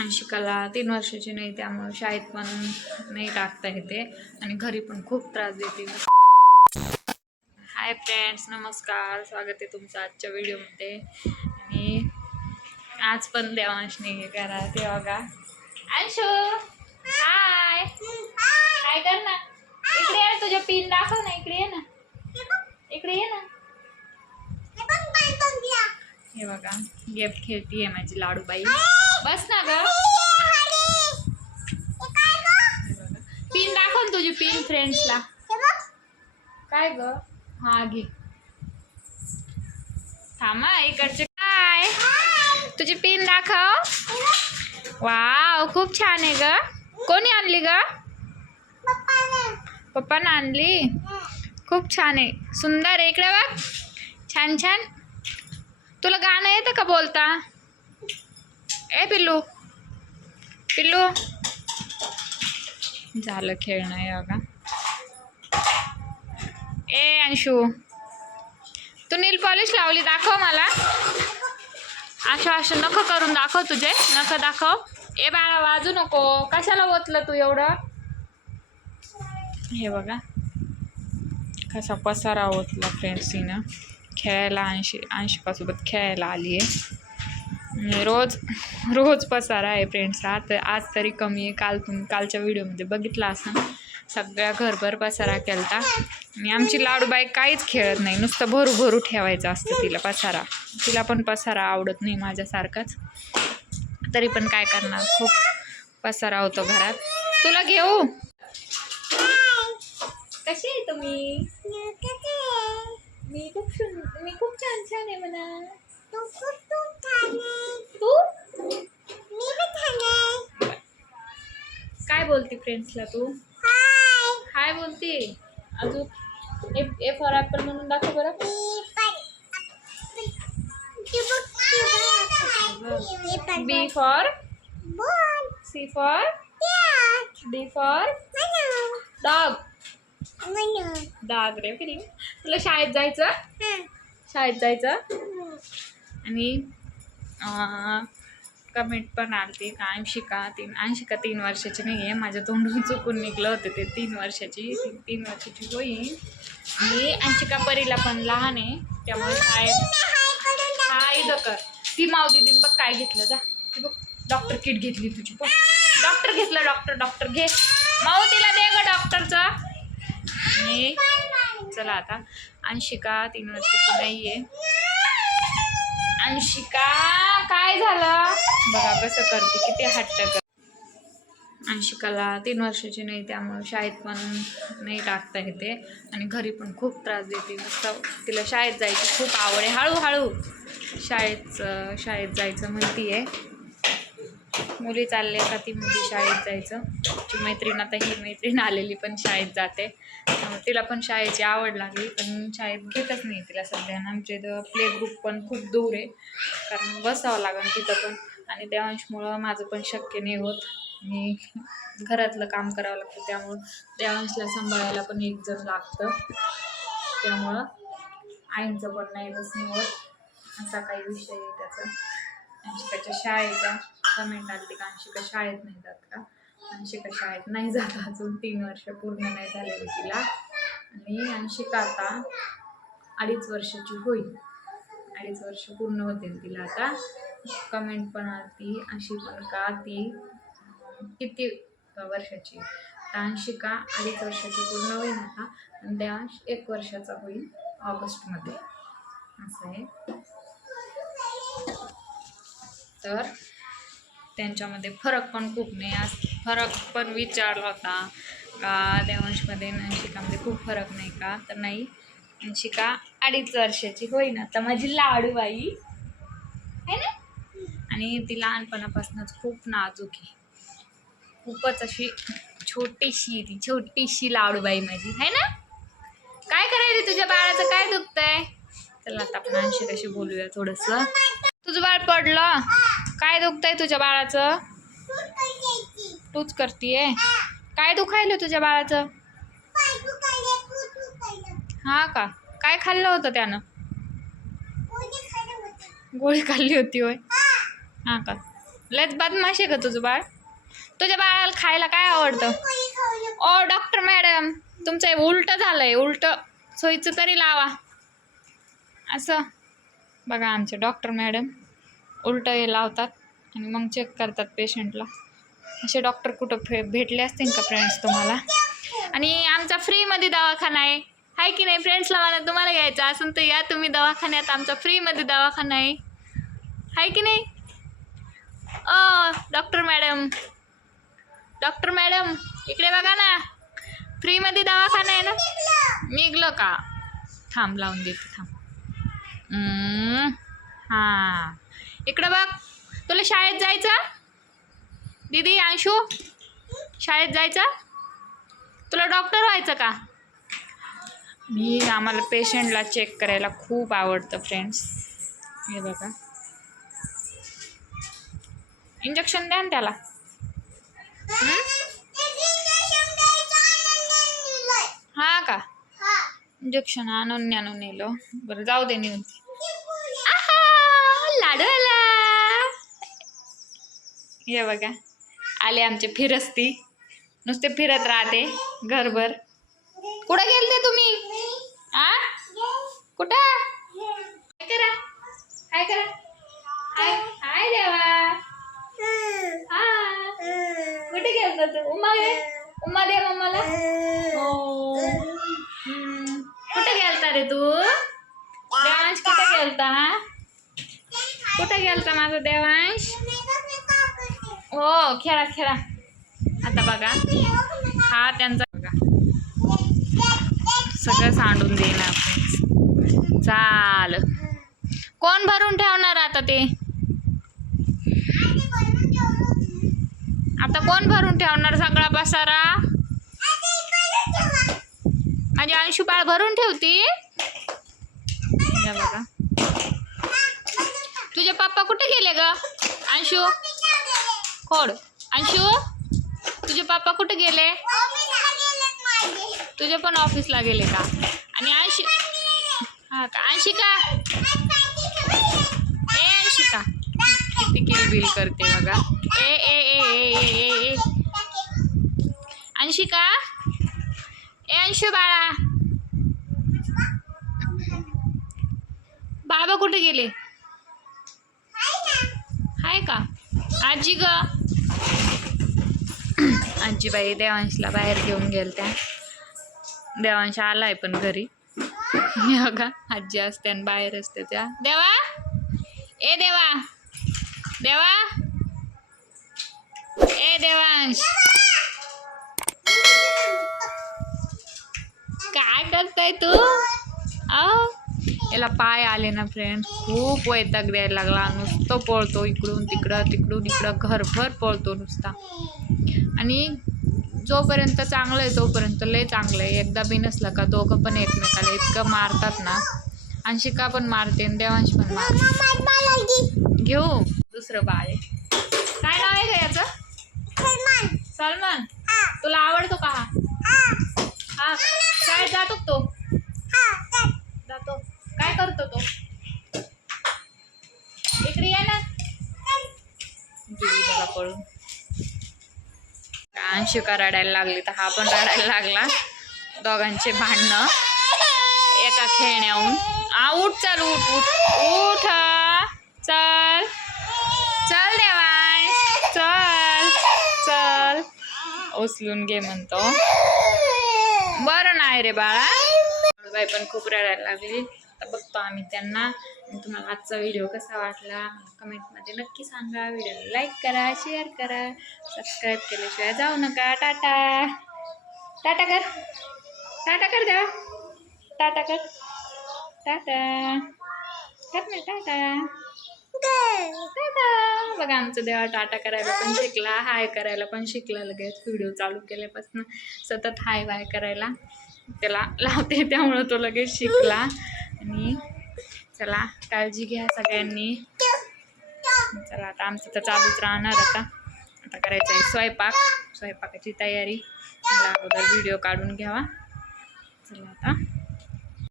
अंशिकाला तीन वर्षाची नाही त्यामुळे शाळेत पण नाही टाकता येते आणि घरी पण खूप त्रास देते. हाय फ्रेंड्स नमस्कार. स्वागत आहे तुमचं आजच्या व्हिडिओमध्ये. आणि आज पण देवांशने हे करा ते बघा. अंशू हाय काय कर ना इकडे ये ना तुझ्या पिन दाखव ना इकडे ये ना. इकडे ये ना. हे बघा गेम खेळतीये माझी लाडूबाई. बस ना ग। पिन दाखव ना तुझी पिन फ्रेंड्सला. काय ग? हा घे. थांबा इकडचे. काय तुझी पिन दाखव. वाव खूप छान आहे ग. कोणी आणली ग? पप्पानं. आणली? खूप छान आहे. सुंदर आहे. इकडे बघ. छान छान. तुला गाणं येतं का बोलता? ए पिल्लू. पिल्लू. झालं खेळणं आहे बघा ए अंशू. तू नील पॉलिश लावली दाखव मला. अशा अशा नख करून दाखव तुझे. नख दाखव. ए बाळा वाजू नको. कशाला ओतलं तू एवढं? हे बघा. कसा पसारा ओतला फ्रेंड्सीनं. खेळायला अंशी अंशिकासोबत खेळायला आली आहे रोज रोज पसारा आहे फ्रेंड्स तर आज तरी कमी आहे. काल तुम्ही कालच्या व्हिडिओमध्ये बघितला असं. सगळ्या घरभर पसारा केलता. आणि आमची लाडूबाई काहीच खेळत नाही. नुसतं भरू भरू ठेवायचं असतं तिला पसारा. तिला पण पसारा आवडत नाही माझ्यासारखाच. तरी पण काय करणार? खूप पसारा होतो घरात. तुला घेऊ? कशी आहे तुम्ही? मी खूप मी खूप छान छान आहे म्हणा. काय बोलते फ्रेंड्सला तू? हाय बोलते. अजून ए ए फॉर ॲपल म्हणून दाखव बरं. B for C for D for dog dog रे फिलिंग तुला शाळेत जायचं? शाळेत जायचं? आणि कमेंट पण आलते. का अंशिका तीन अंशिका तीन वर्षाची नाही आहे. माझ्या तोंडून चुकून निघलं होतं ते तीन वर्षाची. ती तीन वर्षाची होईल आणि अंशिका परीला पण लहान आहे. त्यामुळे हाय हा कर. ती माव दिदीन बघ काय घेतलं जा. ती बघ डॉक्टर किट घेतली तुझी पण डॉक्टर घेतलं डॉक्टर डॉक्टर घे. माऊ तिला दे ग डॉक्टरचा आणि चला आता. अंशिका तीन वर्षाची नाही आहे अंशिका काय झालं? बघा कसं करते किती हट्ट कर अंशिकाला तीन वर्षाची नाही त्यामुळे शाळेत पण नाही टाकता येते. आणि घरी पण खूप त्रास देते. नुसतं तिला शाळेत जायची खूप आवड आहे. हळूहळू शाळेत शाळेत जायचं म्हणती आहे मुली चालले का ती मुली शाळेत जायचं. ती मैत्रीण आता ही मैत्रीण आलेली पण शाळेत जाते. तिला पण शाळेची आवड लागली पण शाळेत घेतच नाही तिला सध्या. आमच्या इथं प्ले ग्रुप पण खूप दूर आहे. कारण बसावं लागेल तिथं पण. आणि देवांशमुळं माझं पण शक्य नाही होत. आणि घरातलं काम करावं लागतं. त्यामुळं देवांशला सांभाळायला पण एक जण लागतं. त्यामुळं आईंचं पण नाही बसणं होत. असा काही विषय आहे त्याचा. त्याच्या शाळेचा. कमेंट आली का अंशिका शाळेत नाही जात का? अंशिका शाळेत नाही जात अजून तीन वर्ष पूर्ण नाही झालेली तिला. आणि अंशिका आता अडीच वर्षाची होईल. अडीच वर्ष पूर्ण होतील तिला आता. कमेंट पण आली अशी पण का ती किती वर्षाची? तर अंशिका अडीच वर्षाची पूर्ण होईल आता. आणि त्या एक वर्षाचा होईल ऑगस्टमध्ये. असं आहे. तर त्यांच्यामध्ये फरक पण खूप नाही. आज फरक पण विचारला होता का? देवांशमध्ये आणि अंशिकामध्ये खूप फरक नाही का? तर नाही. अंशिका अडीच वर्षाची होईन आता माझी लाडूबाई. आहे ना? आणि ती लहानपणापासूनच खूप नाजूक आहे. खूपच अशी छोटीशी ती. छोटीशी लाडूबाई माझी. है ना? काय करायली तुझ्या बाळाचं? काय दुखतंय? चला आता आपण अंशिकाशी बोलूया थोडंसं. तुझं बाळ पडलं? काय दुखतंय तुझ्या बाळाचं? तूच करतीये? काय दुखायलं तुझ्या बाळाचं? हा का? काय खाल्लं होतं त्यानं? गोळी खाल्ली होती होय. हा का? लयच बदमाश आहे का तुझं बाळ? तुझ्या बाळाला खायला काय आवडतं? ओ डॉक्टर मॅडम तुमचं उलट उलटं झालंय उलटं. सोयीचं तरी लावा. असं. बघा आमचे डॉक्टर मॅडम उलटं हे लावतात आणि मग चेक करतात पेशंटला असे डॉक्टर कुठं फे भेटले असतील का फ्रेंड्स तुम्हाला? आणि आमचा फ्रीमध्ये दवाखाना आहे. आहे की नाही फ्रेंड्सला मला तुम्हाला घ्यायचं असेल तर या तुम्ही दवाखान्यात आमचा फ्रीमध्ये दवाखाना आहे. आहे की नाही? अ डॉक्टर मॅडम डॉक्टर मॅडम इकडे बघा ना. फ्रीमध्ये दवाखाना आहे ना? निघलं का? थांब लावून देते थांब. हां. इकडं बघ. तुला शाळेत जायचं? दीदी अंशू शाळेत जायचं? तुला डॉक्टर व्हायचं का? मी आम्हाला पेशंटला चेक करायला खूप आवडतं फ्रेंड्स हे बघा. इंजेक्शन द्या ना त्याला. हं? का? इंजेक्शन आणून आणून नेलं. बरं जाऊ दे नेऊन आहा, लाडू आला हे बघा. आले आमचे फिरस्ती. नुसते फिरत राहते घरभर. कुठं गेलते तुम्ही? आ? कुठं? काय करा? काय करा? हाय हाय देवा. हा. कुठे गेलता तू? उमा दे उमा दे मम्माला हो कुठे गेलता रे तू? देवांश कुठे गेलता? कुठे गेलता माझा देवांश? हो खेळा खेळा. आता बघा. हा त्यांचा बघा. सगळं सांडून देणार चाल. कोण भरून ठेवणार आता ते? आता कोण भरून ठेवणार सगळा पसारा? माझी अंशू बाळ भरून ठेवती? बघा. तुझे पप्पा कुठे गेले ग? अंशू? खोड. अंशू तुझे पप्पा कुठे गेले? तुझे पण ऑफिसला गेले का? आणि अंशी हा का? अंशिका? ए अंशिका. किती किलबिल करते बघा. ए ए ए ए ए ए ए. अंशिका? ए अंशू बाळा. बाबा कुठे गेले? हाय का? आजी ग. आजीबाई देवांशला बाहेर घेऊन गेलत्या. देवांश आलाय पण घरी. बघा आजी असते आणि बाहेर असते त्या. देवा! ए देवा! देवा! ए देवांश! याला पाय आले ना फ्रेंड खूप वैताग द्यायला लागला. नुसतं पळतो इकडून तिकडं तिकडून इकडं घरभर पळतो नुसता. आणि जोपर्यंत चांगलं आहे तोपर्यंत लय चांगलं आहे. एकदा बी नसलं का दोघं पण एकमेकाला इतकं मारतात ना. अंशिका पण मारते आणि देवांश पण मारते. घेऊ. दुसरं बाळ आहे. काय नाव आहे का याचं? सलमान. तुला आवडतो का हा? हा. शाळेत जातो तो? करतो तो. इकडे या ना. पळून. अंशिका रडायला लागली तर हा पण रडायला लागला. दोघांचे भांडणं. एका खेळण्याहून. आ उठ चल उठ उठ. उठ चल. चल देवांश. चल चल. उचलून घे म्हणतो. बरं नाही रे बाळा. बाई पण खूप रडायला लागली. असतो. आम्ही त्यांना तुम्हाला आजचा व्हिडिओ कसा वाटला कमेंटमध्ये नक्की सांगा. व्हिडिओला लाईक करा शेअर करा सबस्क्राईब केल्याशिवाय जाऊ नका. टाटा! टाटा कर. टाटा कर द्या टाटा कर. टाटा! कर ना टाटा. टाटा! बघा आमचं देवा टाटा करायला पण शिकला हाय करायला पण शिकला लगेच. व्हिडिओ चालू केल्यापासून सतत हाय बाय करायला त्याला लावते त्यामुळं तो लगेच शिकला. आणि चला काळजी घ्या सगळ्यांनी. चला आता आमचं तर चालूच राहणार आता. आता करायचं आहे स्वयंपाक. स्वयंपाकाची तयारी. मला अगोदर व्हिडिओ काढून घ्यावा. चला आता.